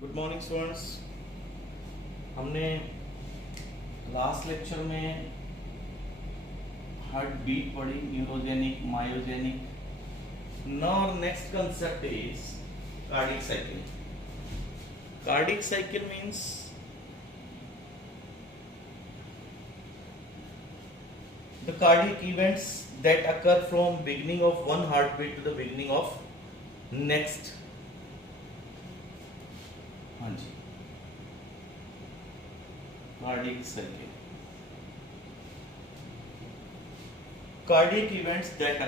Good morning students. हमने last lecture में heart beat पढ़ी, neurogenic, myogenic. Now next concept is cardiac cycle. Cardiac cycle means the cardiac events that occur from beginning of one heartbeat to the beginning of next। हाँ जी, cardiac cycle. Cardiac events that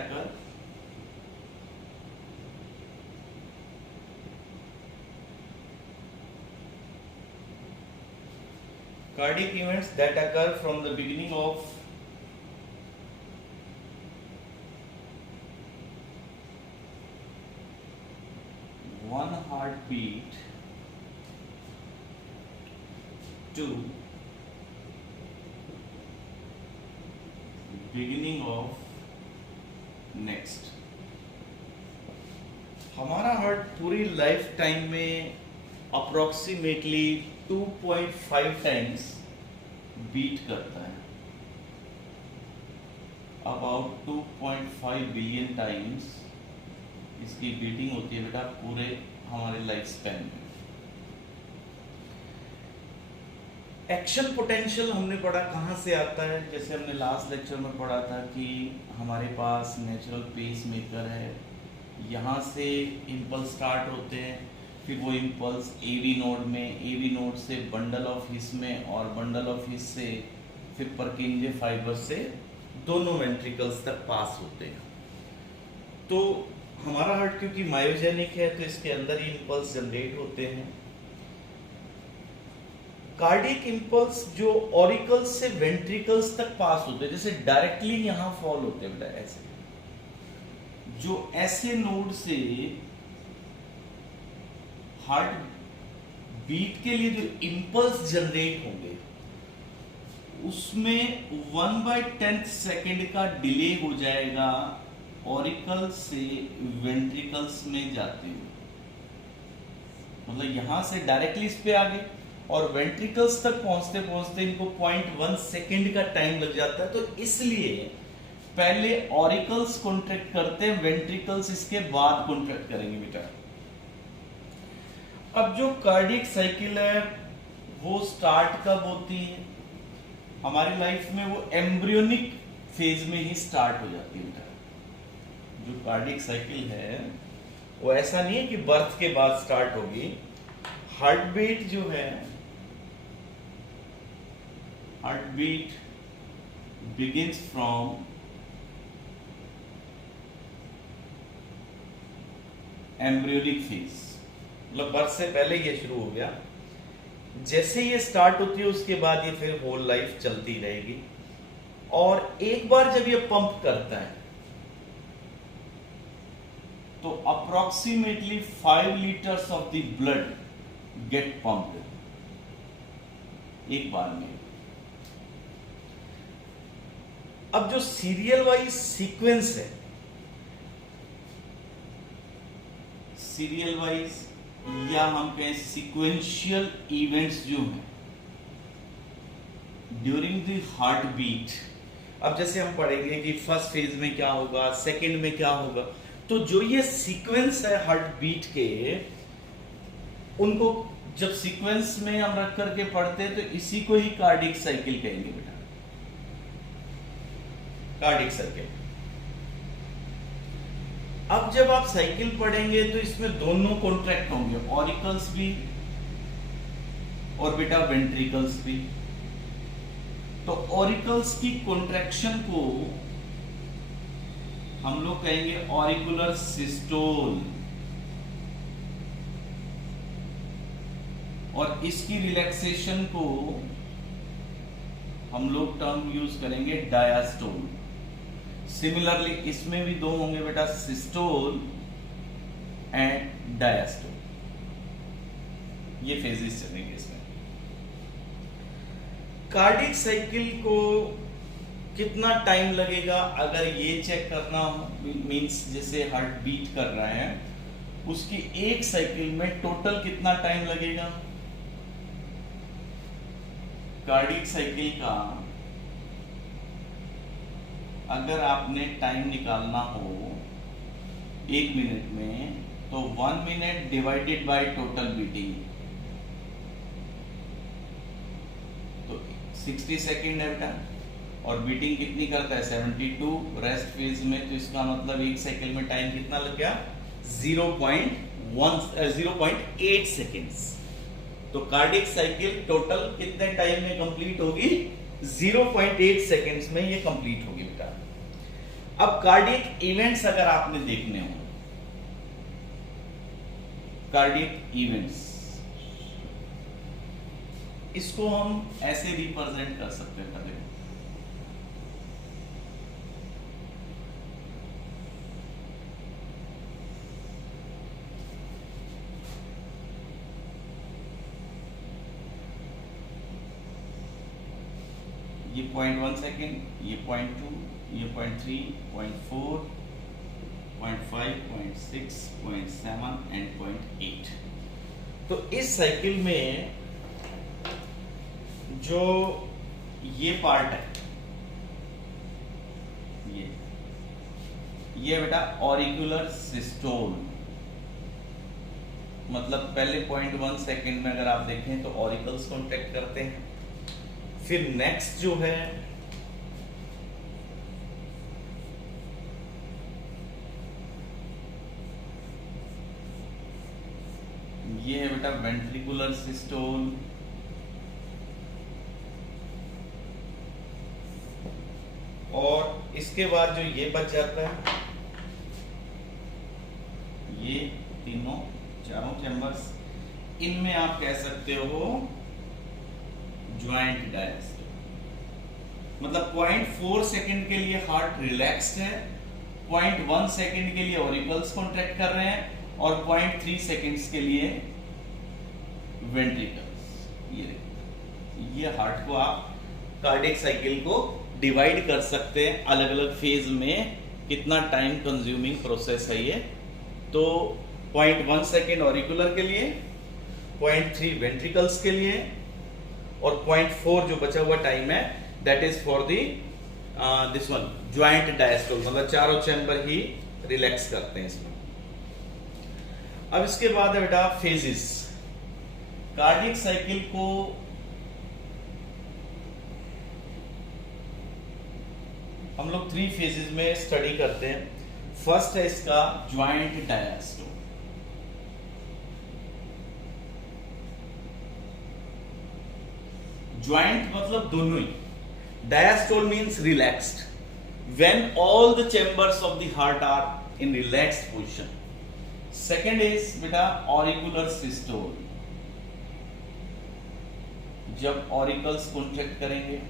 occur from the beginning of one heartbeat to beginning of next। हमारा heart पूरी life time में approximately 2.5 times beat करता है। About 2.5 billion times इसकी beating होती है बेटा पूरे हमारे लाइफ स्पैन में। एक्शन पोटेंशियल हमने पढ़ा कहाँ से आता है। जैसे हमने लास्ट लेक्चर में पढ़ा था कि हमारे पास नेचुरल पेस मेकर है, यहाँ से इम्पल्स स्टार्ट होते हैं, फिर वो इम्पल्स एवी नोड में, एवी नोड से बंडल ऑफ हिस में, और बंडल ऑफ हिस से फिर परकिंजे फाइबर से दोनों वेंट्रिकल्स तक पास होते हैं। तो हमारा हार्ट क्योंकि मायोजेनिक है तो इसके अंदर ही इम्पल्स जनरेट होते हैं। कार्डियक इम्पल्स जो ऑरिकल्स से वेंट्रिकल्स तक पास होते हैं, जैसे डायरेक्टली यहां फॉल होते हैं बेटा, ऐसे जो ऐसे नोड से हार्ट बीट के लिए जो इम्पल्स जनरेट होंगे उसमें 1/10 सेकेंड का डिले हो जाएगा ऑरिकल से वेंट्रिकल्स में जाते हुए। मतलब यहां से डायरेक्टली इस पे आ गए और वेंट्रिकल्स तक पहुंचते पहुंचते इनको 0.1 सेकेंड का टाइम लग जाता है। तो इसलिए पहले ऑरिकल्स कॉन्ट्रैक्ट करते हैं, वेंट्रिकल्स इसके बाद कॉन्ट्रैक्ट करेंगे बेटा। अब जो कार्डियक साइकिल है वो स्टार्ट कब होती है हमारी लाइफ में? वो एम्ब्रियोनिक फेज में ही स्टार्ट हो जाती है बेटा। जो कार्डियक साइकिल है वो ऐसा नहीं है कि बर्थ के बाद स्टार्ट होगी। हार्ट बीट जो है, heart beat begins from embryonic phase, मतलब बर्थ से पहले ये शुरू हो गया। जैसे ये स्टार्ट होती है उसके बाद ये फिर होल लाइफ चलती रहेगी। और एक बार जब ये पंप करता है तो approximately 5 litres of the blood get pumped एक बार में। अब जो सीरियल वाइज सीक्वेंस है, सीरियल वाइज या हम कहें सीक्वेंशियल इवेंट्स जो हैं ड्यूरिंग द हार्ट बीट। अब जैसे हम पढ़ेंगे कि फर्स्ट फेज में क्या होगा, सेकंड में क्या होगा, तो जो ये सीक्वेंस है हार्ट बीट के, उनको जब सीक्वेंस में हम रख करके पढ़ते हैं तो इसी को ही कार्डियक साइकिल कहेंगे बेटा, कार्डियक साइकिल। अब जब आप साइकिल पढ़ेंगे तो इसमें दोनों कॉन्ट्रैक्ट होंगे, ऑरिकल्स भी और बेटा वेंट्रिकल्स भी। तो ऑरिकल्स की कॉन्ट्रैक्शन को हम लोग कहेंगे ऑरिकुलर सिस्टोल, और इसकी रिलैक्सेशन को हम लोग टर्म यूज करेंगे डायास्टोल। सिमिलरली इसमें भी दो होंगे बेटा, सिस्टोल एंड डायास्टोल। ये फेजेस चलेंगे इसमें। कार्डियक साइकिल को कितना टाइम लगेगा अगर ये चेक करना हो, मींस जैसे हार्ट बीट कर रहा है उसकी एक साइकिल में टोटल कितना टाइम लगेगा? कार्डियक साइकिल का अगर आपने टाइम निकालना हो 1 मिनट में, तो 1 minute divided by total beating, तो 60 सेकेंड है बेटा, और बीटिंग कितनी करता है? 72 रेस्ट फेज में। तो इसका मतलब एक साइकिल में टाइम कितना लग गया? 0.8 सेकेंड्स। तो कार्डियक साइकिल टोटल कितने टाइम में कंप्लीट होगी? 0.8 सेकेंड्स में ये कंप्लीट होगी बेटा। अब कार्डियक इवेंट्स अगर आपने देखने हो, कार्डियक इवेंट्स, इसको हम ऐसे रिप्रेजेंट कर सकते हैं। ये 0.1 सेकेंड, ये 0.2, ये 0.3, 0.4, 0.5, 0.6, 0.7 एंड 0.8। तो इस साइकिल में जो ये पार्ट है, ये बेटा ऑरिकुलर सिस्टोल, मतलब पहले 0.1 सेकेंड में अगर आप देखें तो ऑरिकल्स कॉन्ट्रैक्ट करते हैं। फिर नेक्स्ट जो है ये है बेटा वेंट्रिकुलर सिस्टोल, और इसके बाद जो ये बच जाता है, ये चारों चैम्बर्स, इनमें आप कह सकते हो ज्वाइंट डायस्टोल। मतलब 0.4 सेकेंड के लिए हार्ट रिलैक्स्ड है, 0.1 सेकेंड के लिए ऑरिकल्स कॉन्ट्रैक्ट कर रहे हैं, और 0.3 सेकेंड्स के लिए वेंट्रिकल्स। ये हार्ट को आप कार्डियक साइकिल को डिवाइड कर सकते हैं अलग अलग फेज में, कितना टाइम कंज्यूमिंग प्रोसेस है ये। तो 0.1 सेकेंड ऑरिकुलर के लिए, 0.3 वेंट्रिकल्स के लिए, और 0.4 जो बचा हुआ टाइम है that is for the this one joint diastole, मतलब चारों चैम्बर ही रिलैक्स करते हैं इसमें। अब इसके बाद है बेटा फेजेस। कार्डियक साइकिल को हम लोग 3 फेजेस में स्टडी करते हैं। फर्स्ट है इसका ज्वाइंट डायस्टोल। ज्वाइंट मतलब दोनों ही, diastole means relaxed, when all the chambers of the heart are in relaxed position. Second is बेटा auricular systole, जब ऑरिकल्स कॉन्ट्रैक्ट करेंगे,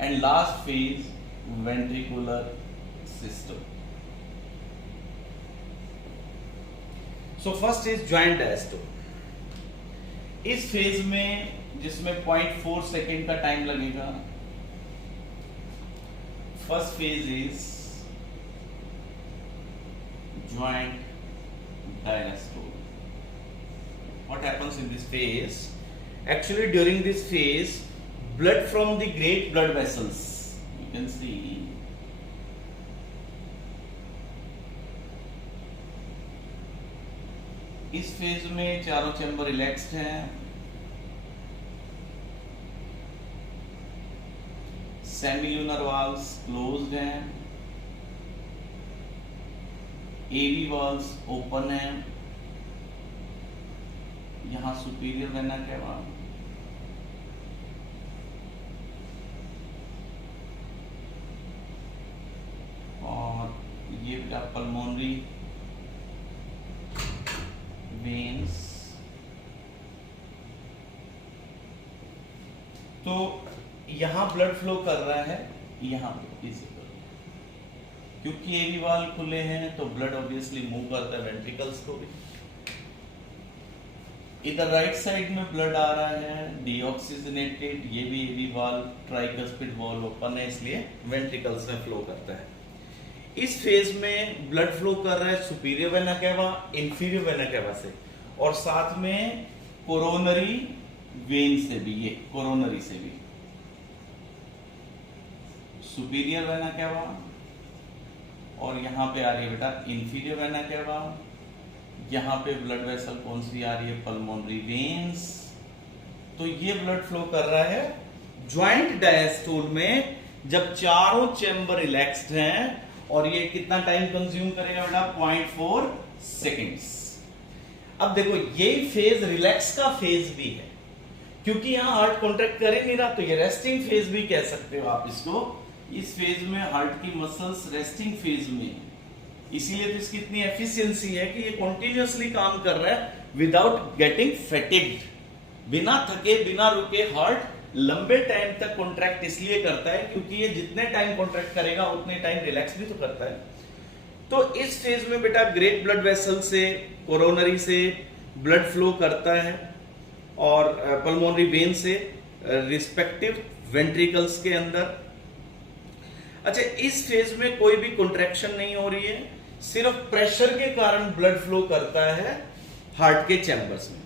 and last phase ventricular system. So first is joint diastole. इस phase में जिसमें 0.4 second का time लगेगा, first phase is joint diastole. What happens in this phase? Actually, during this phase, blood from the great blood vessels, you can see, इस phase में चारों chamber relaxed हैं, semilunar valves closed हैं, एवी valves open हैं, यहां superior vena cava, और ये बेटा पल्मोनरी वेन्स। तो यहां ब्लड फ्लो कर रहा है, यहां पे विजिबल, क्योंकि एवी वाल्व खुले हैं तो ब्लड ऑब्वियसली मूव करता है वेंट्रिकल्स को भी। इधर राइट साइड में ब्लड आ रहा है डीऑक्सीजनेटेड, ये भी एवी वाल्व, ट्राइकस्पिड वाल्व ओपन है, इसलिए वेंट्रिकल्स में फ्लो करता है। इस फेज में ब्लड फ्लो कर रहा है superior vena cava, inferior vena केवा से, और साथ में कोरोनरी वेन से भी, ये कोरोनरी से भी सुपीरियर वेना केवा, और यहां पे आ रही है बेटा इंफीरियर वेना केवा। यहां पे ब्लड वेसल कौन सी आ रही है, पल्मोनरी वेन्स। तो ये ब्लड फ्लो कर रहा है ज्वाइंट डायस्टोल में जब चारों चैम्बर रिलैक्स्ड हैं, और ये कितना टाइम कंज्यूम करेगा बेटा, 0.4 सेकेंड्स। अब देखो ये फेज रिलैक्स का फेज भी है, क्योंकि यहां हार्ट कॉन्ट्रैक्ट कर ही नहीं रहा, तो ये रेस्टिंग फेज भी कह सकते हो आप इसको। इस फेज में हार्ट की मसल्स रेस्टिंग फेज में है, इसीलिए तो इसकी इतनी एफिशिएंसी है कि ये कंटिन्यूअसली काम कर रहा है विदाउट गेटिंग फैटिग्ड। बिना थके बिना रुके हार्ट लंबे टाइम तक कॉन्ट्रैक्ट इसलिए करता है क्योंकि ये जितने टाइम कॉन्ट्रैक्ट करेगा उतने टाइम रिलैक्स भी तो करता है। तो इस फेज में बेटा ग्रेट ब्लड वेसल से, कोरोनरी से ब्लड फ्लो करता है, और पल्मोनरी वेन से रिस्पेक्टिव वेंट्रिकल्स के अंदर। अच्छा, इस फेज में कोई भी कॉन्ट्रैक्शन नहीं हो रही है, सिर्फ प्रेशर के कारण ब्लड फ्लो करता है हार्ट के चैम्बर्स में।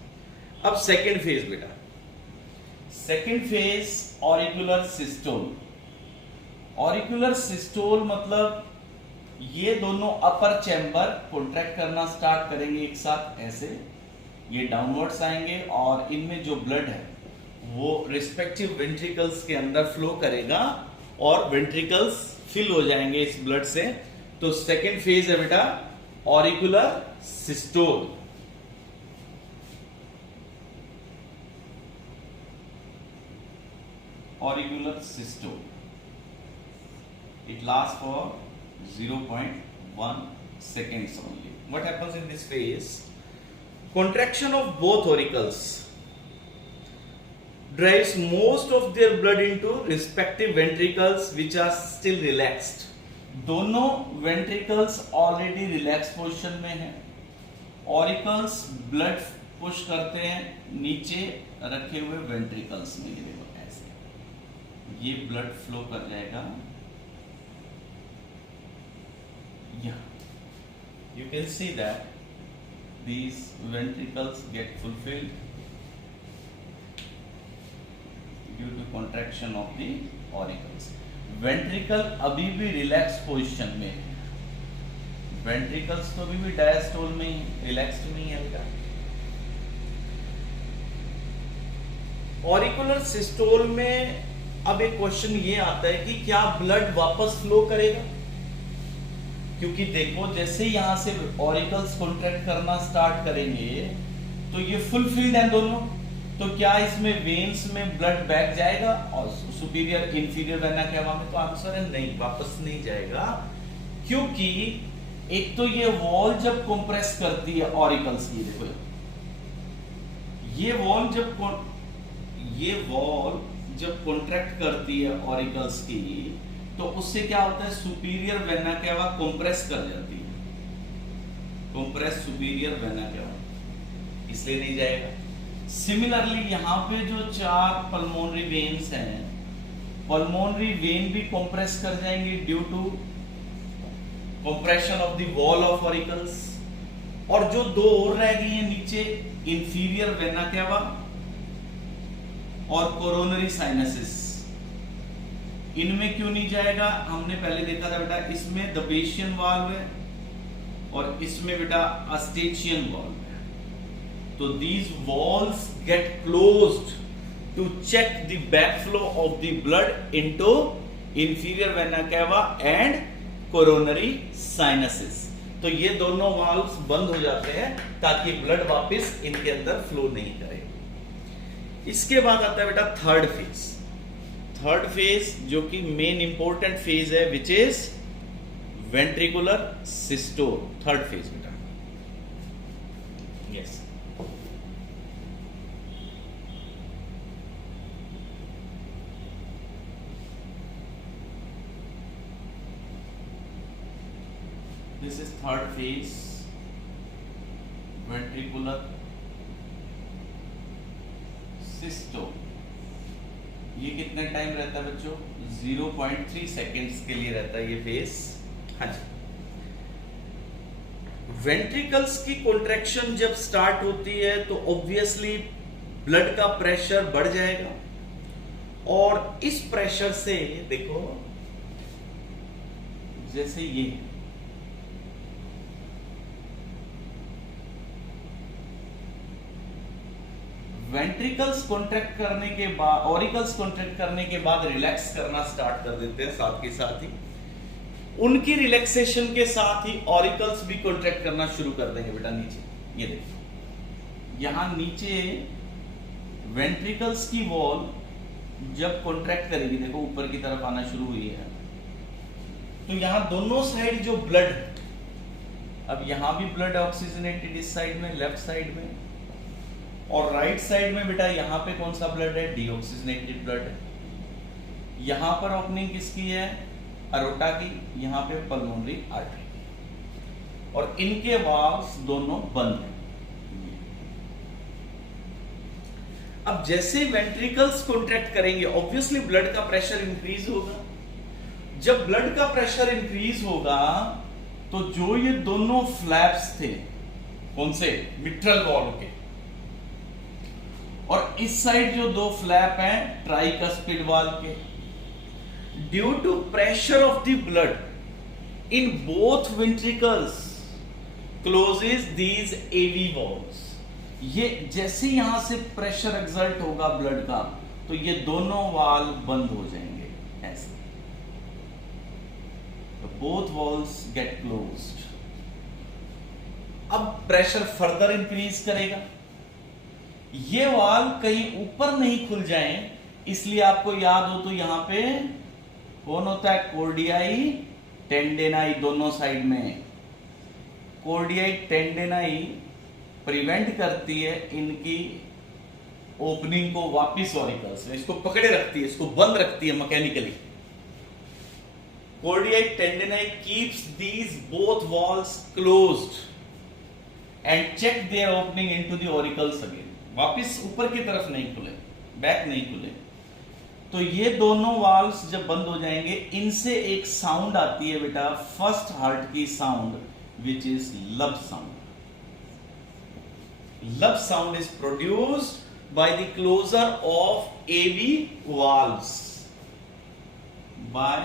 अब सेकेंड फेज बेटा, second phase auricular systole. Auricular systole मतलब ये दोनों अपर चैम्बर कॉन्ट्रैक्ट करना स्टार्ट करेंगे एक साथ, ऐसे ये डाउनवर्ड्स आएंगे, और इनमें जो ब्लड है वो रिस्पेक्टिव वेंट्रिकल्स के अंदर फ्लो करेगा, और वेंट्रिकल्स फिल हो जाएंगे इस ब्लड से। तो सेकेंड फेज है बेटा auricular systole. auricular systole. It lasts for 0.1 seconds only. What happens in this phase? Contraction of both auricles drives most of their blood into respective ventricles which are still relaxed. दोनों ventricles already relaxed position में हैं. Auricles blood push करते हैं नीचे रखे हुए ventricles में, ये ब्लड फ्लो कर जाएगा यहाँ. You can see that these ventricles get fulfilled due to contraction of the auricles. Ventricle अभी भी रिलैक्स पोजीशन में है, वेंट्रिकल्स तो अभी भी डायस्टोल में ही, रिलैक्स्ड में ही है. ऑरिकुलर सिस्टोल में अब एक क्वेश्चन ये आता है कि क्या ब्लड वापस फ्लो करेगा, क्योंकि देखो जैसे यहां से ऑरिकल्स कॉन्ट्रैक्ट करना स्टार्ट करेंगे तो ये फुलफिल्ड है दोनों, तो क्या इसमें वेन्स में ब्लड बैक जाएगा और सुपीरियर इंफीरियर वेना केवा में? तो आंसर है नहीं, वापस नहीं जाएगा, क्योंकि एक तो ये वॉल जब कंप्रेस करती है ऑरिकल्स की, देखो ये वॉल जब कॉन्ट्रैक्ट करती है ऑरिकल्स की, तो उससे क्या होता है, सुपीरियर वेना केवा कंप्रेस कर जाती है, कंप्रेस सुपीरियर वेना केवा, इसलिए नहीं जाएगा. सिमिलरली यहां पे जो 4 पल्मोनरी वेन्स हैं, पल्मोनरी वेन भी कंप्रेस कर जाएंगे due to compression of the wall of auricles. और जो 2 और रह गई हैं नीचे, इंफीरियर वेना केवा और कोरोनरी साइनसिस, इनमें क्यों नहीं जाएगा? हमने पहले देखा था बेटा, इसमें द बेशियन वाल्व है और इसमें बेटा अस्टेचियन वाल्व है. तो these valves get closed to check the backflow of the blood into inferior vena cava and coronary sinuses. तो ये दोनों वाल्व्स बंद हो जाते हैं ताकि ब्लड वापस इनके अंदर फ्लो नहीं करे. इसके बाद आता है बेटा थर्ड फेज. थर्ड फेज जो कि मेन इंपॉर्टेंट फेज है, which is ventricular systole. Third phase बेटा, yes. This is third phase, ventricular systole. ये कितना टाइम रहता है बच्चों? 0.3 सेकेंड्स के लिए रहता है ये फेज. हाँ जी. वेंट्रिकल्स की कॉन्ट्रैक्शन जब स्टार्ट होती है तो ऑब्वियसली ब्लड का प्रेशर बढ़ जाएगा, और इस प्रेशर से देखो जैसे ये वेंट्रिकल्स कॉन्ट्रैक्ट करने के बाद, ऑरिकल्स कॉन्ट्रैक्ट करने के बाद रिलैक्स करना स्टार्ट कर देते हैं, साथ के साथ ही उनकी रिलैक्सेशन के साथ ही ऑरिकल्स भी कॉन्ट्रैक्ट करना शुरू कर देंगे बेटा। नीचे ये देखो, यहां नीचे वेंट्रिकल्स की वॉल जब कॉन्ट्रैक्ट करेगी, देखो ऊपर की तरफ आना शुरू हुई है, तो यहां दोनों साइड जो ब्लड, अब यहां भी ब्लड ऑक्सीजनेटेड इस साइड में, लेफ्ट साइड में, और राइट साइड में बेटा यहां पे कौन सा ब्लड है, डीऑक्सीजनेटेड ब्लड है। यहां पर ओपनिंग किसकी है, अरोटा की, यहां पे पल्मोनरी आर्टरी, और इनके वाल्व्स दोनों बंद हैं। अब जैसे वेंट्रिकल्स कॉन्ट्रैक्ट करेंगे ऑब्वियसली ब्लड का प्रेशर इंक्रीज होगा। जब ब्लड का प्रेशर इंक्रीज होगा तो जो ये दोनों फ्लैप्स थे, कौन से, मिट्रल वॉल के, और इस साइड जो दो फ्लैप हैं ट्राइकस्पिड वॉल के, due to pressure of the blood in both ventricles closes these AV valves. ये जैसे यहां से प्रेशर एक्सर्ट होगा ब्लड का तो ये दोनों वाल्व बंद हो जाएंगे ऐसे, तो बोथ वॉल्स गेट क्लोज्ड। अब प्रेशर फर्दर इंक्रीज करेगा, ये वाल्व कहीं ऊपर नहीं खुल जाएं, इसलिए आपको याद हो तो यहां पे कौन होता है, कोर्डियाई टेंडेनाई, दोनों साइड में कोर्डियाई टेंडेनाई प्रिवेंट करती है इनकी ओपनिंग को वापिस ऑरिकल्स में, इसको पकड़े रखती है, इसको बंद रखती है mechanically. Chordae tendineae keeps these both walls closed and check their opening into the auricles again, वापिस ऊपर की तरफ नहीं खुले, बैक नहीं खुले। तो ये दोनों वाल्व्स जब बंद हो जाएंगे, इनसे एक साउंड आती है बेटा, फर्स्ट हार्ट की साउंड, विच इज लब sound. Lub sound is produced by the closure of AV valves. By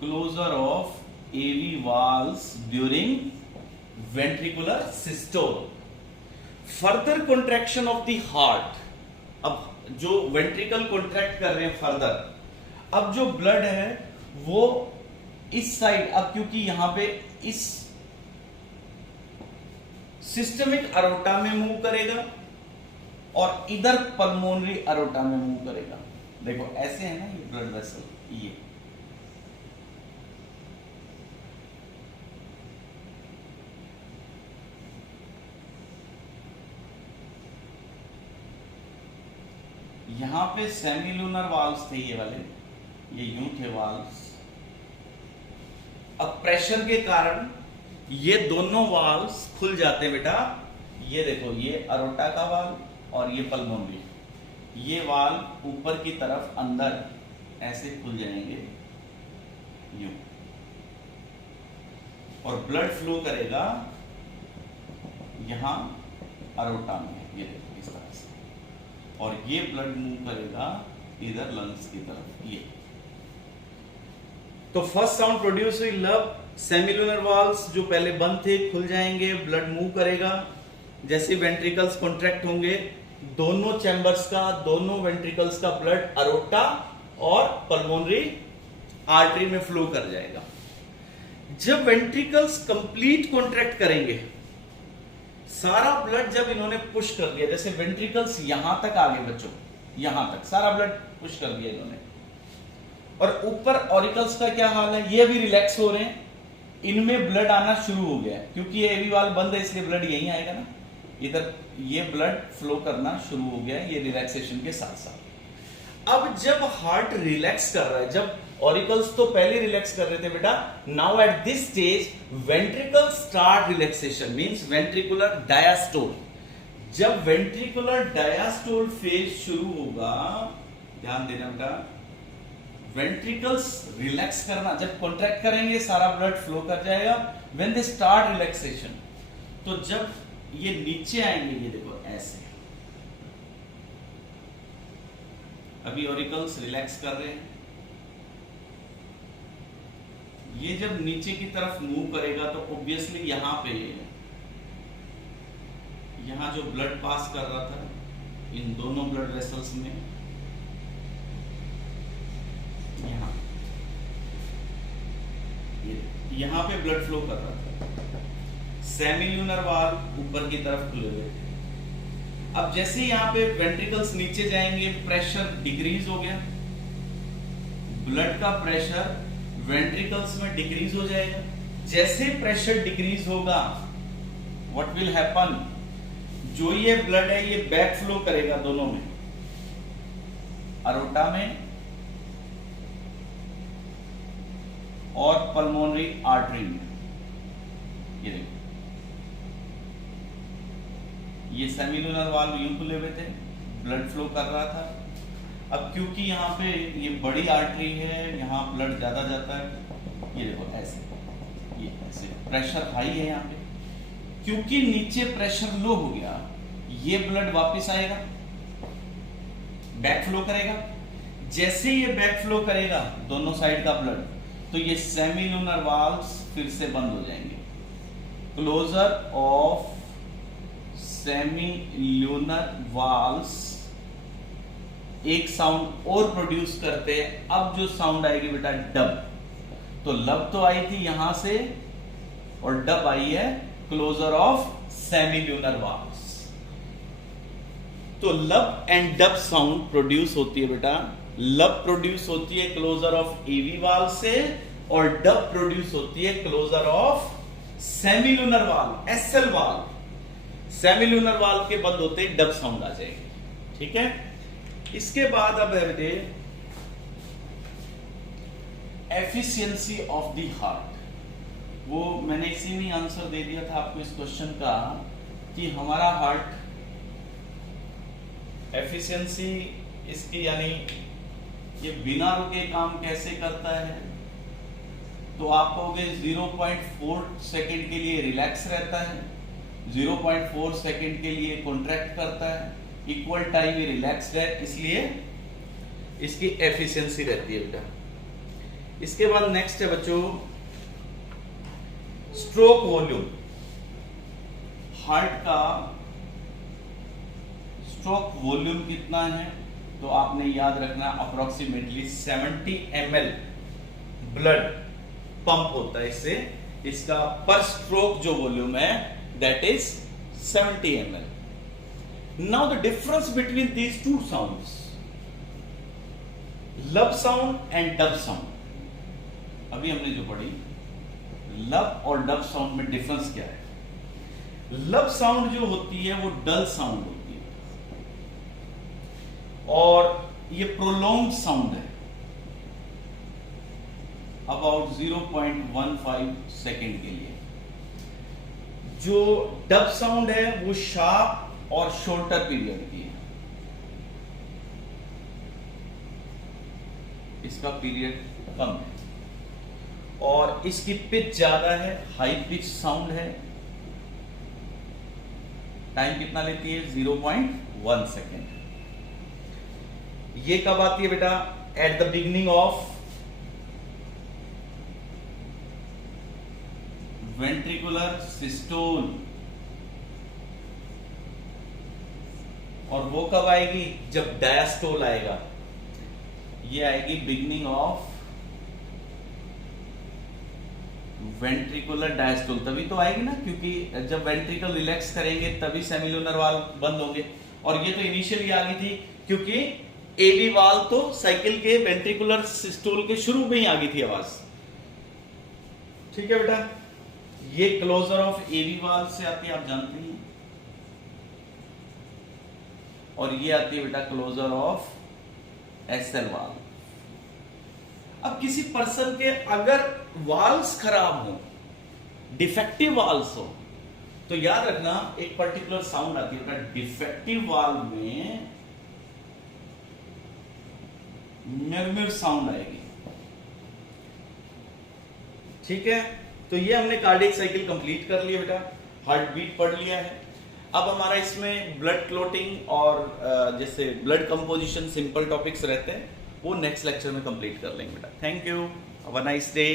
closure of AV valves during ventricular systole. Further contraction of the heart. अब जो वेंट्रिकल कॉन्ट्रैक्ट कर रहे हैं further, अब जो blood है वो इस साइड, अब क्योंकि यहां पे इस सिस्टमिक अरोटा में मूव करेगा और इधर पल्मोनरी अरोटा में मूव करेगा। देखो ऐसे है ना ये ब्लड वेसल, ये यहां पे सेमीलूनर वाल्व्स थे, ये वाले, ये यूं थे वाल्व्स। अब प्रेशर के कारण ये दोनों वाल्व्स खुल जाते हैं बेटा, ये देखो, ये अरोटा का वाल्व और ये पल्मोनरी, ये वाल्व ऊपर की तरफ अंदर ऐसे खुल जाएंगे यूं, और ब्लड फ्लो करेगा यहां अरोटा में, ये देखो इस तरह से, और ये ब्लड मूव करेगा इधर लंग्स की तरफ, ये। तो फर्स्ट साउंड प्रोड्यूस हुई लब, सेमिलुनर वाल्व्स जो पहले बंद थे खुल जाएंगे, ब्लड मूव करेगा, जैसे वेंट्रिकल्स कॉन्ट्रैक्ट होंगे दोनों चैम्बर्स का, दोनों वेंट्रिकल्स का ब्लड अरोटा और पल्मोनरी आर्टरी में फ्लो कर जाएगा। जब वेंट्रिकल्स कंप्लीट कॉन्ट्रैक्ट करेंगे, सारा ब्लड जब इन्होंने पुश कर दिया, जैसे वेंट्रिकल्स यहां तक आगे बच्चों, यहां तक सारा ब्लड पुश कर दिया इन्होंने, और ऊपर ऑरिकल्स का क्या हाल है, ये भी रिलैक्स हो रहे हैं, इनमें ब्लड आना शुरू हो गया क्योंकि ये एवी वाल्व बंद है, इसलिए ब्लड यहीं आएगा ना, इधर ये ब्लड फ्लो करना शुरू हो गया ये रिलैक्सेशन के साथ साथ। अब जब हार्ट रिलैक्स कर रहा है, जब ऑरिकल्स तो पहले रिलैक्स कर रहे थे बेटा, now at this stage ventricle start relaxation, means ventricular diastole. जब वेंट्रिकुलर डायस्टोल फेज शुरू होगा, ध्यान देना बेटा, वेंट्रिकल्स रिलैक्स करना, जब कॉन्ट्रैक्ट करेंगे सारा ब्लड फ्लो कर जाएगा। व्हेन दे स्टार्ट रिलैक्सेशन, तो जब ये नीचे आएंगे, ये देखो ऐसे, अभी ऑरिकल्स रिलैक्स कर रहे हैं, ये जब नीचे की तरफ मूव करेगा तो ऑब्वियसली यहां पे, यहां जो ब्लड पास कर रहा था इन दोनों ब्लड वेसल्स में, यहां पे ब्लड फ्लो कर रहा था, सेमिल्यूनर वाल्व ऊपर की तरफ खुले हुए थे। अब जैसे यहां पे वेंट्रिकल्स नीचे जाएंगे, प्रेशर डिक्रीज हो गया, ब्लड का प्रेशर वेंट्रिकल्स में डिक्रीज हो जाएगा। जैसे प्रेशर डिक्रीज होगा, व्हाट विल हैपन, जो ये ब्लड है ये बैक फ्लो करेगा दोनों में, अरोटा में और पल्मोनरी आर्टरी में। ये देखो, ये सेमिल्यूनर वाल्व यूं खुले हुए थे, ब्लड फ्लो कर रहा था। अब क्योंकि यहाँ पे ये बड़ी आर्टरी है, यहाँ ब्लड ज्यादा जाता है, ये देखो ऐसे, ये ऐसे प्रेशर हाई है यहाँ पे, क्योंकि नीचे प्रेशर लो हो गया, ये ब्लड वापस आएगा, बैक फ्लो करेगा। जैसे ये बैक फ्लो करेगा दोनों साइड का ब्लड, तो ये सेमिल्यूनर वाल्व्स फिर से बंद हो जाएंगे। क्लोजर ऑफ सेमिल्यूनर वाल्व्स एक साउंड और प्रोड्यूस करते हैं। अब जो साउंड आएगी बेटा डब, तो लब तो आई थी यहां से और डब आई है क्लोजर ऑफ सेमिल्यूनर वाल्व्स। तो लब एंड डब साउंड प्रोड्यूस होती है बेटा, लब प्रोड्यूस होती है क्लोजर ऑफ एवी वाल्व से और डब प्रोड्यूस होती है closure of semilunar valve, SL valve. Semilunar valve के बंद होते ही डब साउंड आ जाएगी, ठीक है। इसके बाद अब है बेटे एफिशिएंसी ऑफ द हार्ट। वो मैंने इसी में आंसर दे दिया था आपको इस क्वेश्चन का कि हमारा हार्ट एफिशिएंसी इसकी, यानी ये बिना रुके काम कैसे करता है, तो आप कहोगे 0.4 सेकेंड के लिए रिलैक्स रहता है, 0.4 सेकेंड के लिए कॉन्ट्रैक्ट करता है, इक्वल टाइम ये रिलैक्स्ड है, इसलिए इसकी एफिशिएंसी रहती है बेटा। इसके बाद नेक्स्ट है बच्चों स्ट्रोक वॉल्यूम। हार्ट का स्ट्रोक वॉल्यूम कितना है, तो आपने याद रखना अप्रोक्सीमेटली 70 ml ब्लड पंप होता है इससे, इसका पर स्ट्रोक जो वॉल्यूम है that is 70 ml। Now the difference between these two sounds, लब साउंड एंड डब साउंड, अभी हमने जो पढ़ी, लब और डब साउंड में डिफरेंस क्या है। लब साउंड जो होती है वो डल साउंड होती है और ये प्रोलॉन्ग साउंड है, अबाउट 0.15 सेकेंड के लिए। जो डब साउंड है वो शार्प और शॉर्टर पीरियड की है, इसका पीरियड कम है और इसकी पिच ज्यादा है, हाई पिच साउंड है। टाइम कितना लेती है 0.1 सेकेंड। ये कब आती है बेटा, at the beginning of ventricular systole, और वो कब आएगी जब डायस्टोल आएगा, ये आएगी बिगिनिंग ऑफ वेंट्रिकुलर डायस्टोल, तभी तो आएगी ना, क्योंकि जब वेंट्रिकल रिलैक्स करेंगे तभी सेमिल्यूनर वाल्व बंद होंगे। और ये तो इनिशियली आ गई थी क्योंकि एवी वाल्व तो साइकिल के वेंट्रिकुलर सिस्टोल के शुरू में ही आ गई थी आवाज, ठीक है बेटा। ये क्लोजर ऑफ एवी वाल्व से आती है, आप जानते हैं, और ये आती है बेटा क्लोजर ऑफ एसएल वाल्व। अब किसी पर्सन के अगर वाल्व्स खराब हो, डिफेक्टिव वाल्व्स हो, तो याद रखना एक पर्टिकुलर साउंड आती है डिफेक्टिव वाल्व में, मिर साउंड आएगी। ठीक है, तो ये हमने कार्डियक साइकिल कंप्लीट कर लिया बेटा, हार्ट बीट पढ़ लिया है। अब हमारा इसमें ब्लड क्लोटिंग और जैसे ब्लड कंपोजिशन सिंपल टॉपिक्स रहते हैं वो नेक्स्ट लेक्चर में कंप्लीट कर लेंगे बेटा। Thank you, have a nice day.